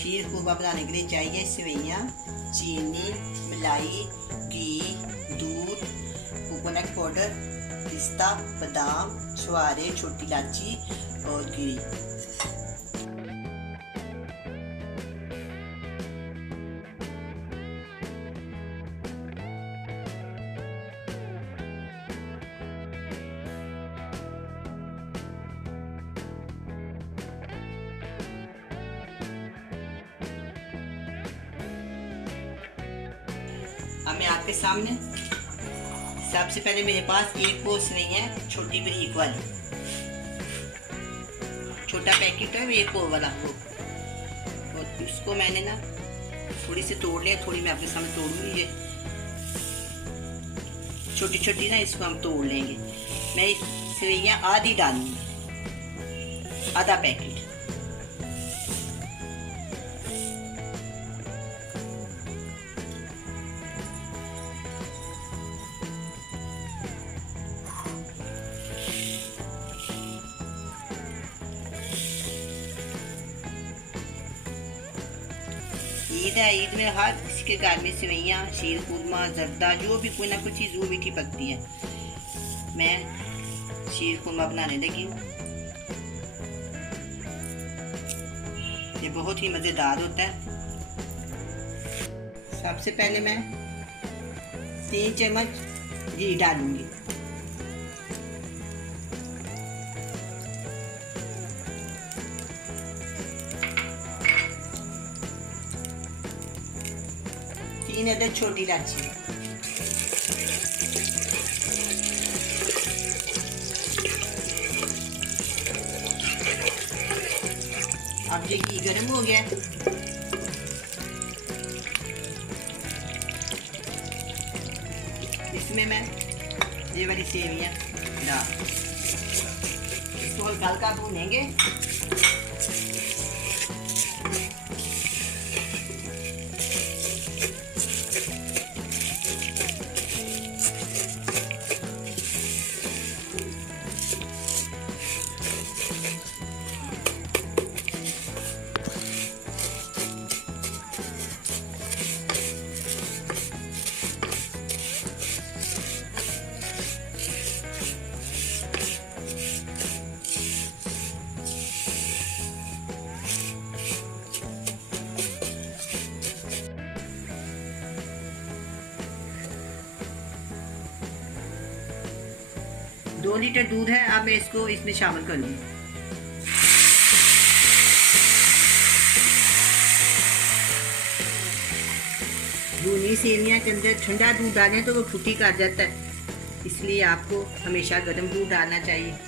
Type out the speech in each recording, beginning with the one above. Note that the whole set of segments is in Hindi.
शीर खुरमा बनाने के लिए चाहिए सेवइयाँ, चीनी, मलाई, घी, दूध, कोकोनट पाउडर, पिस्ता, बादाम, छुहारे, छोटी इलायची और गिरी। अब मैं आपके सामने सबसे पहले मेरे पास एक वो सेवइयाँ छोटी बारीक वाली, छोटा पैकेट है एक वो वाला वो, और इसको मैंने ना थोड़ी सी तोड़ लिया, थोड़ी मैं आपके सामने तोड़ूंगी। ये छोटी छोटी ना इसको हम तोड़ लेंगे। मैं सेवइयाँ आधी डालूंगी, आधा पैकेट। ईद है, ईद में हर किसी के घर में सेवइयाँ, शीर खुरमा, जर्दा, जो भी कोई ना कोई चीज़ वो मीठी पकती है। मैं शीर खुरमा बनाने लगी हूँ। ये बहुत ही मज़ेदार होता है। सबसे पहले मैं 3 चम्मच घी डालूंगी। तीन अदद छोटी इलायची, अब ये घी गर्म हो गया। इसमें मैं ये वाली सेवइयाँ डाल, इसको हल्का भूनेंगे। दो लीटर दूध है, अब मैं इसको इसमें शामिल कर लूँगी। भुनी सेवइयाँ के अंदर ठंडा दूध डालें तो वो फुटी कर जाता है, इसलिए आपको हमेशा गर्म दूध डालना चाहिए।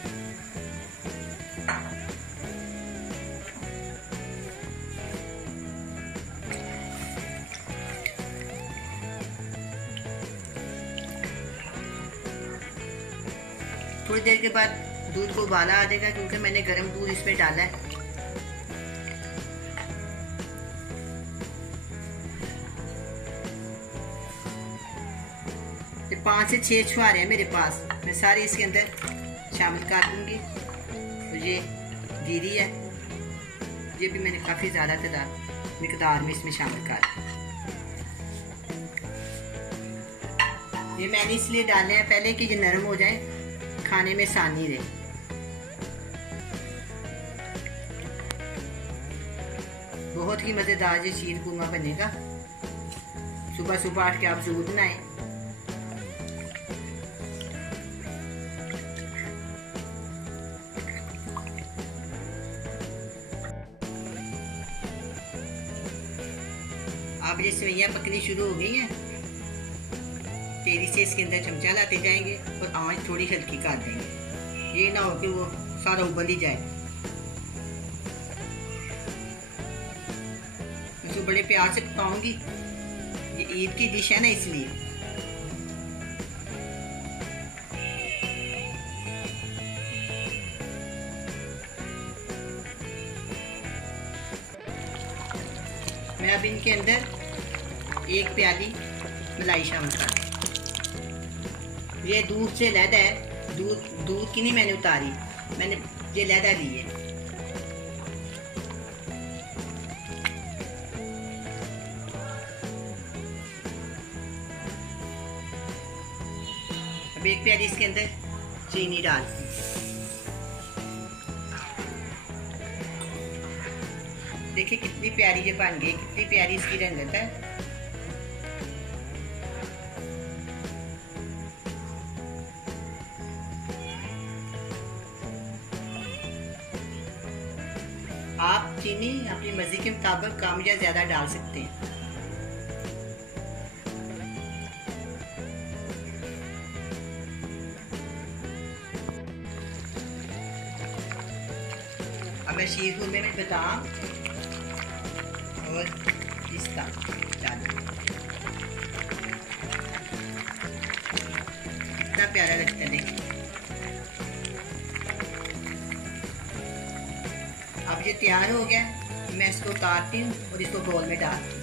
थोड़ी देर के बाद दूध को उबाला आ जाएगा, क्योंकि मैंने गर्म दूध इसमें डाला है। ये 5 से 6 छुहारे हैं मेरे पास, मैं सारे इसके अंदर शामिल कर दूंगी। और ये गिरी है, ये भी मैंने काफ़ी ज़्यादा मिकदार में इसमें शामिल कर। ये मैंने इसलिए डाले हैं पहले कि ये नरम हो जाए, खाने में आसानी रहे। बहुत ही मज़ेदार ये शीर खुरमा बनेगा। सुबह सुबह उठ के आप जरूर बनाएं। अब ये सेवइयाँ पकनी शुरू हो गई हैं, तेजी से इसके अंदर चमचा लाते जाएंगे और आंच थोड़ी हल्की कर देंगे। ये ना हो कि वो सारा उबल ही जाए। इसको बड़े प्यार से पकाऊंगी, ये ईद की डिश है ना, इसलिए। मैं अब इनके अंदर 1 प्याली मलाई शामिल कर। ये दूध से लैदा है, दूध की नहीं मैंने उतारी, मैंने ये लैदा ली है। अब एक प्याली इसके अंदर चीनी डालती हूँ। देखिए कितनी प्यारी ये बन गई, कितनी प्यारी इसकी रंगत है। आप चीनी अपनी मर्जी के मुताबिक कम या ज्यादा डाल सकते हैं। अब मैं शीर खुरमे में बादाम और पिस्ता डालूंगी। कितना प्यारा लगता है देखिए। अब ये तैयार हो गया, मैं इसको उतारती हूँ और इसको बोल में डालती हूँ।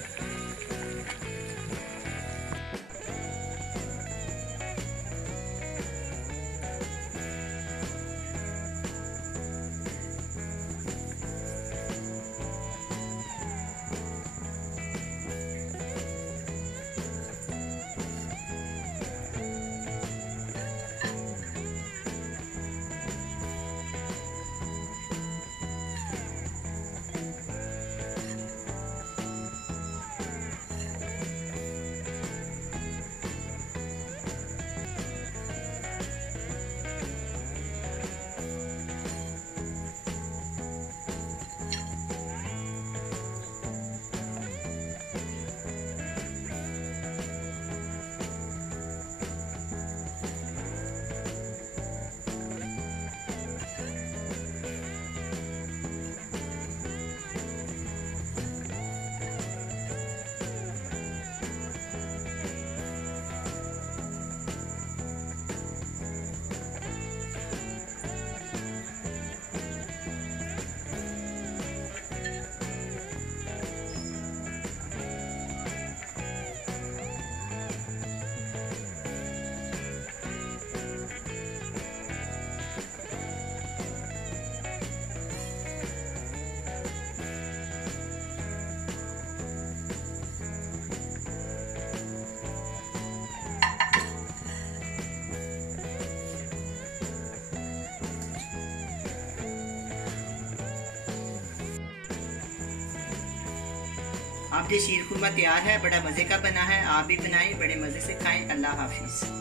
आपके शीर खुरमा तैयार है, बड़ा मज़े का बना है। आप भी बनाएं, बड़े मज़े से खाएं। अल्लाह हाफिज़।